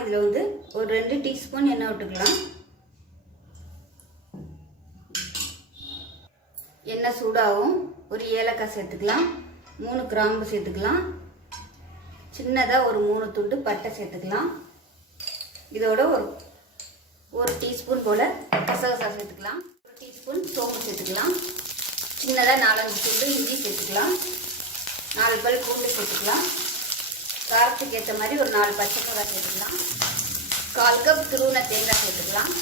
இதில் வந்து ஒரு 2 டீஸ்பூன் எண்ணெய் விட்டுக்கலாம். எண்ணெய் சூடாகும். ஒரு ஏலக்காய் சேர்த்துக்கலாம், 3 கிராம்பு சேர்த்துக்கலாம், சின்னதாக ஒரு 3 துண்டு பட்டை சேர்த்துக்கலாம். இதோட ஒரு டீஸ்பூன் போல் கசகசா சேர்த்துக்கலாம். 1 டீஸ்பூன் சோம்பு சேர்த்துக்கலாம். சின்னதாக 4-5 துண்டு இஞ்சி சேர்த்துக்கலாம். 4 பல் பூண்டு சேர்த்துக்கலாம். காரத்துக்கு ஏற்ற மாதிரி ஒரு 4 பச்சை மிளகாய் சேர்த்துக்கலாம். 1/4 கப் துருவின தேங்காய் சேர்த்துக்கலாம்.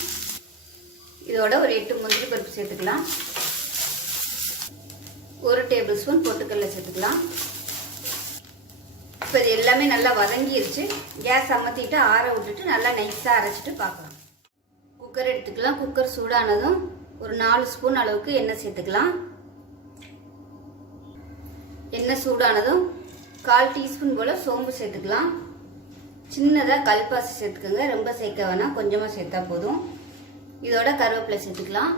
இதோட ஒரு 8 முந்திரி பருப்பு சேர்த்துக்கலாம். 1 டேபிள் ஸ்பூன் பொட்டுக்கடலை சேர்த்துக்கலாம். இப்போ இது எல்லாமே நல்லா வதங்கிருச்சு. கேஸ் அமர்த்திட்டு ஆற விட்டுட்டு நல்லா நைஸாக அரைச்சிட்டு பார்க்கலாம். குக்கர் எடுத்துக்கலாம். குக்கர் சூடானதும் ஒரு 4 ஸ்பூன் அளவுக்கு எண்ணெய் சேர்த்துக்கலாம். எண்ணெய் சூடானதும் 1/4 டீஸ்பூன் போல் சோம்பு சேர்த்துக்கலாம். சின்னதாக கல்பாசி சேர்த்துக்கோங்க, ரொம்ப சேர்க்க வேணாம், கொஞ்சமாக சேர்த்தா போதும். இதோட கருவேப்பிலை சேர்த்துக்கலாம்.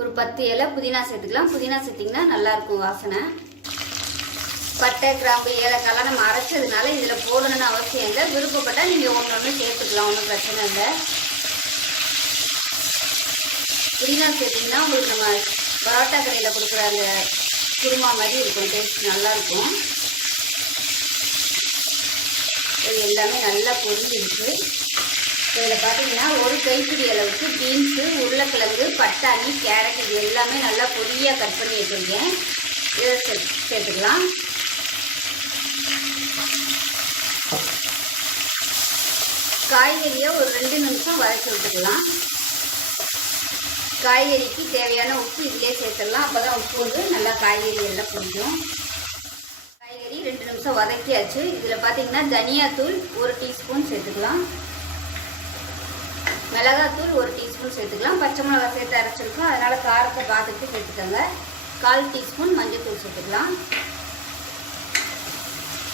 ஒரு 10 இலை புதினா சேர்த்துக்கலாம். புதினா சேர்த்திங்கன்னா நல்லாயிருக்கும் வாசனை. பட்டை கிராம்பு ஏலக்காய்லாம் நம்ம அரைச்சதுனால இதில் போடணும்னு அவசியம் இல்லை. விருப்பப்பட்டால் நீங்கள் ஒன்று சேர்த்துக்கலாம், ஒன்றும் பிரச்சனை இல்லை. புதினா சேர்த்திங்கன்னா உங்களுக்கு நம்ம பரோட்டா கடையில் கொடுக்குற அந்த குருமா மாதிரி இருக்கும், டேஸ்ட் நல்லாயிருக்கும். இது எல்லாமே நல்லா பொரிஞ்சிருக்கு. இதில் பார்த்தீங்கன்னா ஒரு கைப்பிடி அளவுக்கு பீன்ஸு, உருளைக்கிழங்கு, பட்டாணி, கேரட் இது எல்லாமே நல்லா பொடியாக கட் பண்ணி வச்சுருக்கேன். இதை சேர்த்துக்கலாம். காய்கறியை ஒரு 2 நிமிஷம் வதக்கி விட்டுக்கலாம். காய்கறிக்கு தேவையான உப்பு இதிலே சேர்த்துடலாம். அப்போ தான் உப்பு வந்து நல்லா காய்கறி எல்லாம் பிடிக்கும். காய்கறி 2 நிமிஷம் வதக்கியாச்சு. இதில் பார்த்தீங்கன்னா தனியாத்தூள் 1 டீஸ்பூன் சேர்த்துக்கலாம். மிளகாத்தூள் 1 டீஸ்பூன் சேர்த்துக்கலாம். பச்சை மிளகாய் சேர்த்து அரைச்சிருக்கோம், அதனால் காரத்தை பார்த்துட்டு சேர்த்துக்கோங்க. 1/4 டீஸ்பூன் மஞ்சள் தூள் சேர்த்துக்கலாம்.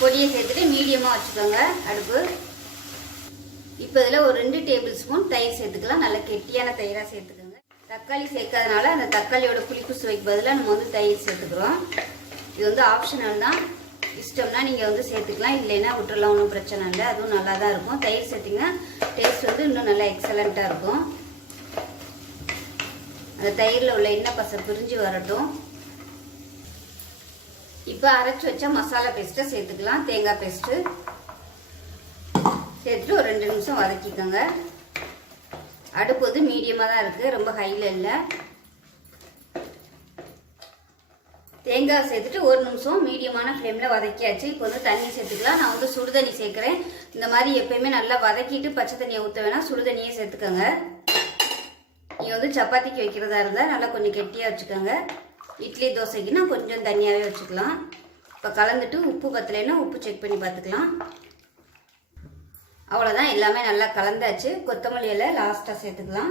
பொடியை சேர்த்துட்டு மீடியமாக வச்சுக்கோங்க அடுப்பு. இப்போ இதில் ஒரு 2 டேபிள் ஸ்பூன் தயிர் சேர்த்துக்கலாம். நல்ல கெட்டியான தயிராக சேர்த்துக்கோங்க. தக்காளி சேர்க்காதனால அந்த தக்காளியோட புளிப்பு சுவைக்கு பதிலாக நம்ம வந்து தயிர் சேர்த்துக்கிறோம். இது வந்து ஆப்ஷனல் தான், இஷ்டம்னா நீங்கள் வந்து சேர்த்துக்கலாம், இல்லைன்னா விட்டுறலாம், ஒன்றும் பிரச்சனை இல்லை. அதுவும் நல்லா தான் இருக்கும். தயிர் சேர்த்திங்கன்னா டேஸ்ட் வந்து இன்னும் நல்லா எக்ஸலண்ட்டாக இருக்கும். அந்த தயிரில் உள்ள எண்ணெய் பசை பிரிஞ்சு வரட்டும். இப்போ அரைச்சி வச்சா மசாலா பேஸ்ட்டை சேர்த்துக்கலாம். தேங்காய் பேஸ்ட்டு சேர்த்துட்டு ஒரு 2 நிமிஷம் வதக்கிக்கோங்க. அடுப்பு வந்து மீடியமாக தான் இருக்குது, ரொம்ப ஹையில் இல்லை. தேங்காய் சேர்த்துட்டு 1 நிமிஷம் மீடியமான ஃப்ளேமில் வதக்கியாச்சு. இப்போ வந்து தண்ணி சேர்த்துக்கலாம். நான் வந்து சுடு தண்ணி சேர்க்குறேன். இந்த மாதிரி எப்பயுமே நல்லா வதக்கிட்டு பச்சை தண்ணியை ஊற்ற வேணாம், சுடு தண்ணியே சேர்த்துக்கோங்க. நீங்கள் வந்து சப்பாத்திக்கு வைக்கிறதா இருந்தால் நல்லா கொஞ்சம் கெட்டியாக வச்சுக்கோங்க. இட்லி தோசைக்குன்னா கொஞ்சம் தண்ணியாகவே வச்சுக்கலாம். இப்போ கலந்துட்டு உப்பு பத்தலைன்னா உப்பு செக் பண்ணி பார்த்துக்கலாம். அவ்வளோதான், எல்லாமே நல்லா கலந்தாச்சு. கொத்தமல்லி இலை லாஸ்ட்டாக சேர்த்துக்கலாம்.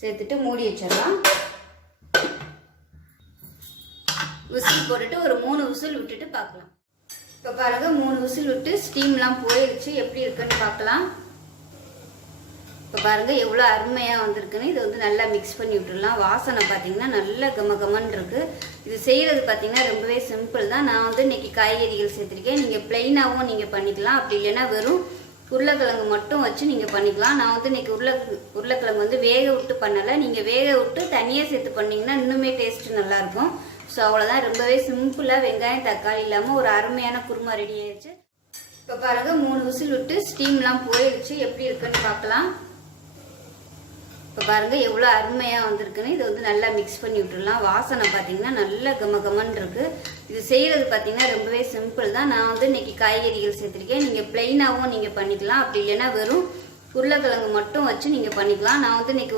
சேர்த்துட்டு மூடி வச்சிடலாம். விசில் போட்டுட்டு ஒரு 3 விசில் விட்டுட்டு பார்க்கலாம். இப்போ பாருங்க 3 விசில் விட்டு ஸ்டீம்லாம் போயிடுச்சு. எப்படி இருக்குன்னு பார்க்கலாம். இப்போ பாருங்கள் எவ்வளோ அருமையாக வந்திருக்குன்னு. இது வந்து நல்லா மிக்ஸ் பண்ணி விட்டுடலாம். வாசனை பார்த்தீங்கன்னா நல்ல கமகமன்னு இருக்குது. இது செய்கிறது பார்த்தீங்கன்னா ரொம்பவே சிம்பிள் தான். நான் வந்து இன்றைக்கி காய்கறிகள் சேர்த்துருக்கேன். நீங்கள் ப்ளைனாகவும் நீங்கள் பண்ணிக்கலாம், அப்படி இல்லைன்னா வெறும் உருளைக்கிழங்கு மட்டும் வச்சு நீங்கள் பண்ணிக்கலாம். நான் வந்து இன்றைக்கி உருளைக்கிழங்கு வந்து வேக விட்டு பண்ணலை. நீங்கள் வேக விட்டு தனியாக சேர்த்து பண்ணிங்கன்னா இன்னுமே டேஸ்ட்டு நல்லாயிருக்கும். ஸோ அவ்வளோதான், ரொம்பவே சிம்பிளாக வெங்காயம் தக்காளி இல்லாமல் ஒரு அருமையான குருமா ரெடி ஆயிடுச்சு. இப்போ பாருங்கள் 3 விசில் விட்டு ஸ்டீம்லாம் போயிடுச்சு. எப்படி இருக்குன்னு பார்க்கலாம். இப்போ பாருங்கள் எவ்வளோ அருமையாக வந்திருக்குன்னு. இது வந்து நல்லா மிக்ஸ் பண்ணி விட்டுடலாம். வாசனை பார்த்தீங்கன்னா நல்ல கமகமன்னு இருக்குது. இது செய்கிறது பார்த்தீங்கன்னா ரொம்பவே சிம்பிள் தான். நான் வந்து இன்றைக்கி காய்கறிகள் சேர்த்துருக்கேன். நீங்கள் ப்ளைனாகவும் நீங்கள் பண்ணிக்கலாம், அப்படி இல்லைன்னா வெறும் உருளைக்கிழங்கு மட்டும் வச்சு நீங்கள் பண்ணிக்கலாம். நான் வந்து இன்றைக்கி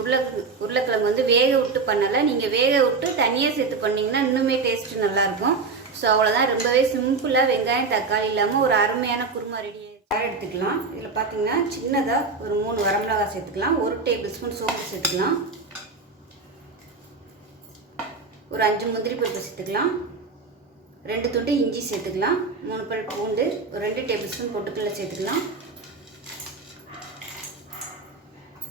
உருளைக்கிழங்கு வந்து வேக விட்டு பண்ணலை. நீங்கள் வேக விட்டு தனியாக சேர்த்து பண்ணிங்கன்னா இன்னுமே டேஸ்ட்டு நல்லாயிருக்கும். ஸோ அவ்வளோதான், ரொம்பவே சிம்பிளாக வெங்காயம் தக்காளி இல்லாமல் ஒரு அருமையான குருமா ரெடி எடுத்துக்கலாம். இதில் பார்த்தீங்கன்னா சின்னதாக ஒரு 3 வரமிளகாய் சேர்த்துக்கலாம். 1 டேபிள் ஸ்பூன் சோம்பு சேர்த்துக்கலாம். ஒரு 5 முந்திரி பருப்பு சேர்த்துக்கலாம். 2 துண்டு இஞ்சி சேர்த்துக்கலாம். 3 பல் பூண்டு, ஒரு 2 டேபிள் ஸ்பூன் பொட்டுக்கடலை சேர்த்துக்கலாம்.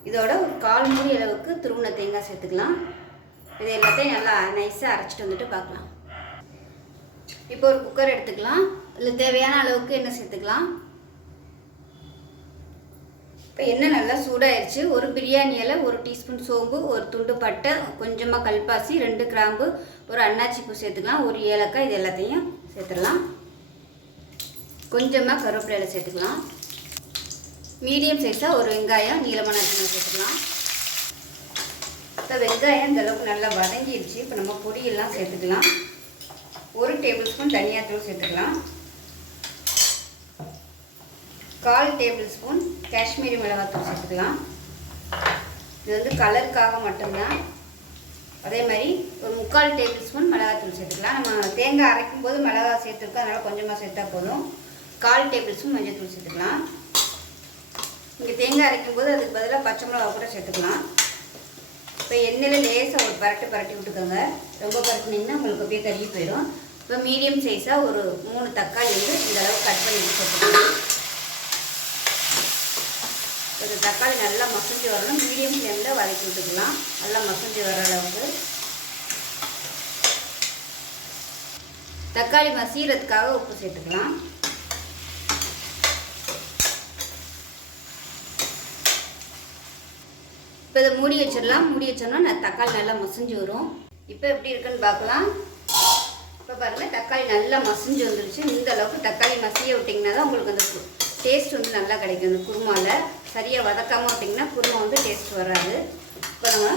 இதோட ஒரு 1/4 மூடி அளவுக்கு துருவின தேங்காய் சேர்த்துக்கலாம். இது எல்லாத்தையும் நல்லா நைஸாக அரைச்சிட்டு வந்துட்டு பார்க்கலாம். இப்போ ஒரு குக்கர் எடுத்துக்கலாம். இதில் தேவையான அளவுக்கு எண்ணெய் சேர்த்துக்கலாம். இப்போ எண்ணெய் நல்லா சூடாயிருச்சு. ஒரு பிரியாணி இலை, ஒரு டீஸ்பூன் சோம்பு, ஒரு துண்டு பட்டை, கொஞ்சமாக கல்பாசி, 2 கிராம்பு, ஒரு அன்னாச்சி பூ சேர்த்துக்கலாம், ஒரு ஏலக்காய், இது எல்லாத்தையும் சேர்த்துடலாம். கொஞ்சமாக கருவேப்பிலை சேர்த்துக்கலாம். மீடியம் சைஸாக ஒரு வெங்காயம் நீளமான சேர்த்துக்கலாம். இப்போ வெங்காயம் இந்த அளவுக்கு நல்லா வதங்கிடுச்சு. இப்போ நம்ம பொடியெல்லாம் சேர்த்துக்கலாம். 1 டேபிள் ஸ்பூன் தனியாத்தூள் சேர்த்துக்கலாம். 1/4 டேபிள் ஸ்பூன் காஷ்மீரி மிளகாத்தூள் சேர்த்துக்கலாம். இது வந்து கலருக்காக மட்டும்தான். அதே மாதிரி ஒரு 3/4 டேபிள் ஸ்பூன் மிளகாத்தூள் சேர்த்துக்கலாம். நம்ம தேங்காய் அரைக்கும் போது மிளகா சேர்த்துருக்கோம், அதனால் கொஞ்சமாக சேர்த்தா போதும். 1/4 டேபிள் ஸ்பூன் மஞ்சள் தூள் சேர்த்துக்கலாம். இங்கே தேங்காய் அரைக்கும் போது அதுக்கு பதிலாக பச்சை மிளகா கூட சேர்த்துக்கலாம். இப்போ எண்ணெயில் லேசாக ஒரு பரட்டி விட்டுக்கோங்க. ரொம்ப பரட்டினீங்கன்னா உங்களுக்கு அப்படியே கருகி போயிடும். இப்போ மீடியம் சைஸாக ஒரு 3 தக்காளி வந்து இந்த அளவுக்கு கட் பண்ணி சேர்த்துக்கலாம். ஒரு தக்காளி நல்லா மசிஞ்சு வரணும். மீடியம் ஃப்ளேமில் வதக்கி விட்டுக்கலாம், நல்லா மசிஞ்சு வர அளவுக்கு. தக்காளி மசிகிறதுக்காக உப்பு சேர்த்துக்கலாம். இப்போ இதை மூடி வச்சிடலாம். மூடி வச்சோம்னா தக்காளி நல்லா மசிஞ்சு வரும். இப்போ எப்படி இருக்குன்னு பார்க்கலாம். இப்போ பாருங்கள், தக்காளி நல்லா மசிஞ்சு வந்துருச்சு. இந்த அளவுக்கு தக்காளி மசிய விட்டிங்கன்னா தான் உங்களுக்கு அந்த டேஸ்ட் வந்து நல்லா கிடைக்கும். அந்த குருமாவில் சரியாக வதக்காமல் விட்டிங்கன்னா குருமா வந்து டேஸ்ட் வராது. இப்போ நம்ம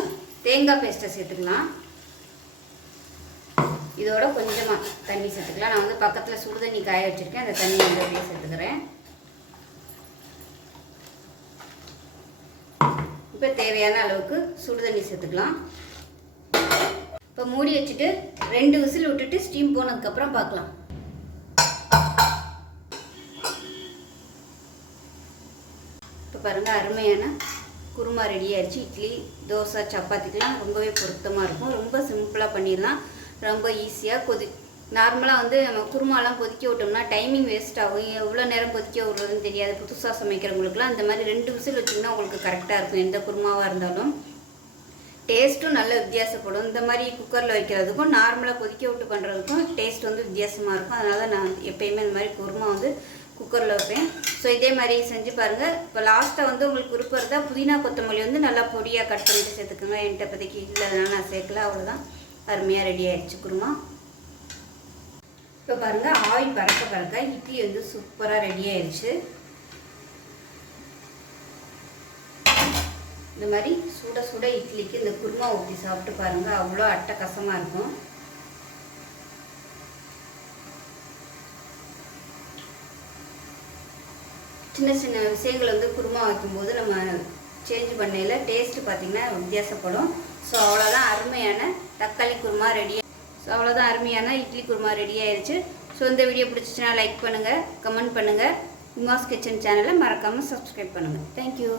தேங்காய் பேஸ்ட்டை சேர்த்துக்கலாம். இதோட கொஞ்சமாக தண்ணி சேர்த்துக்கலாம். நான் வந்து பக்கத்தில் சுடு தண்ணி காய வச்சுருக்கேன், அந்த தண்ணி வந்து அப்படியே சேர்த்துக்கிறேன். இப்போ தேவையான அளவுக்கு சுடு தண்ணி சேர்த்துக்கலாம். இப்போ மூடி வச்சுட்டு 2 விசில் விட்டுட்டு ஸ்டீம் போனதுக்கப்புறம் பார்க்கலாம். இப்போ பாருங்கள், அருமையான குருமா ரெடி ஆயிடுச்சு. இட்லி, தோசை, சப்பாத்திக்கெலாம் ரொம்பவே பொருத்தமாக இருக்கும். ரொம்ப சிம்பிளாக பண்ணிடலாம், ரொம்ப ஈஸியாக. நார்மலாக வந்து நம்ம குருமாலாம் கொதிக்க விட்டோம்னா டைமிங் வேஸ்ட் ஆகும். எவ்வளோ நேரம் கொதிக்க விட்றதுன்னு தெரியாது. புதுசாக சமைக்கிறவங்களுக்குலாம் இந்த மாதிரி 2 விசில் வச்சிங்கன்னா உங்களுக்கு கரெக்டாக இருக்கும். எந்த குருமாவாக இருந்தாலும் டேஸ்ட்டும் நல்ல வித்தியாசப்படும். இந்த மாதிரி குக்கரில் வைக்கிறதுக்கும் நார்மலாக கொதிக்க விட்டு பண்ணுறதுக்கும் டேஸ்ட் வந்து வித்தியாசமாக இருக்கும். அதனால் நான் எப்போயுமே இந்த மாதிரி குருமா வந்து குக்கரில் வைப்பேன். ஸோ இதே மாதிரி செஞ்சு பாருங்கள். இப்போ லாஸ்ட்டாக வந்து உங்களுக்கு விருப்பம் இருந்தால் புதினா கொத்தமல்லி வந்து நல்லா பொடியாக கட் பண்ணிட்டு சேர்த்துக்கோங்க. என்கிட்ட இப்போதைக்கு இல்லை, அதனால் நான் சேர்க்கல. அவ்வளோதான், அருமையாக ரெடி ஆகிடுச்சு குருமா. இப்போ பாருங்கள், ஆவி பறக்க இட்லி வந்து சூப்பராக ரெடி ஆயிடுச்சு. இந்த மாதிரி சுட சுட இட்லிக்கு இந்த குருமா ஊற்றி சாப்பிட்டு பாருங்கள், அவ்வளோ அட்டகாசமாக இருக்கும். சின்ன சின்ன விஷயங்கள் வந்து குருமா வைக்கும்போது நம்ம சேஞ்ச் பண்ணையில் டேஸ்ட்டு பார்த்திங்கன்னா வித்தியாசப்படும். ஸோ அவ்வளோதான், அருமையான தக்காளி குருமா ரெடி. ஸோ அவ்வளோதான், அருமையான இட்லி குருமா ரெடி ஆயிடுச்சு. ஸோ இந்த வீடியோ பிடிச்சிச்சுன்னா லைக் பண்ணுங்கள், கமெண்ட் பண்ணுங்கள். உமாஸ் கிச்சன் சேனலை மறக்காமல் சப்ஸ்கிரைப் பண்ணுங்கள். தேங்க்யூ.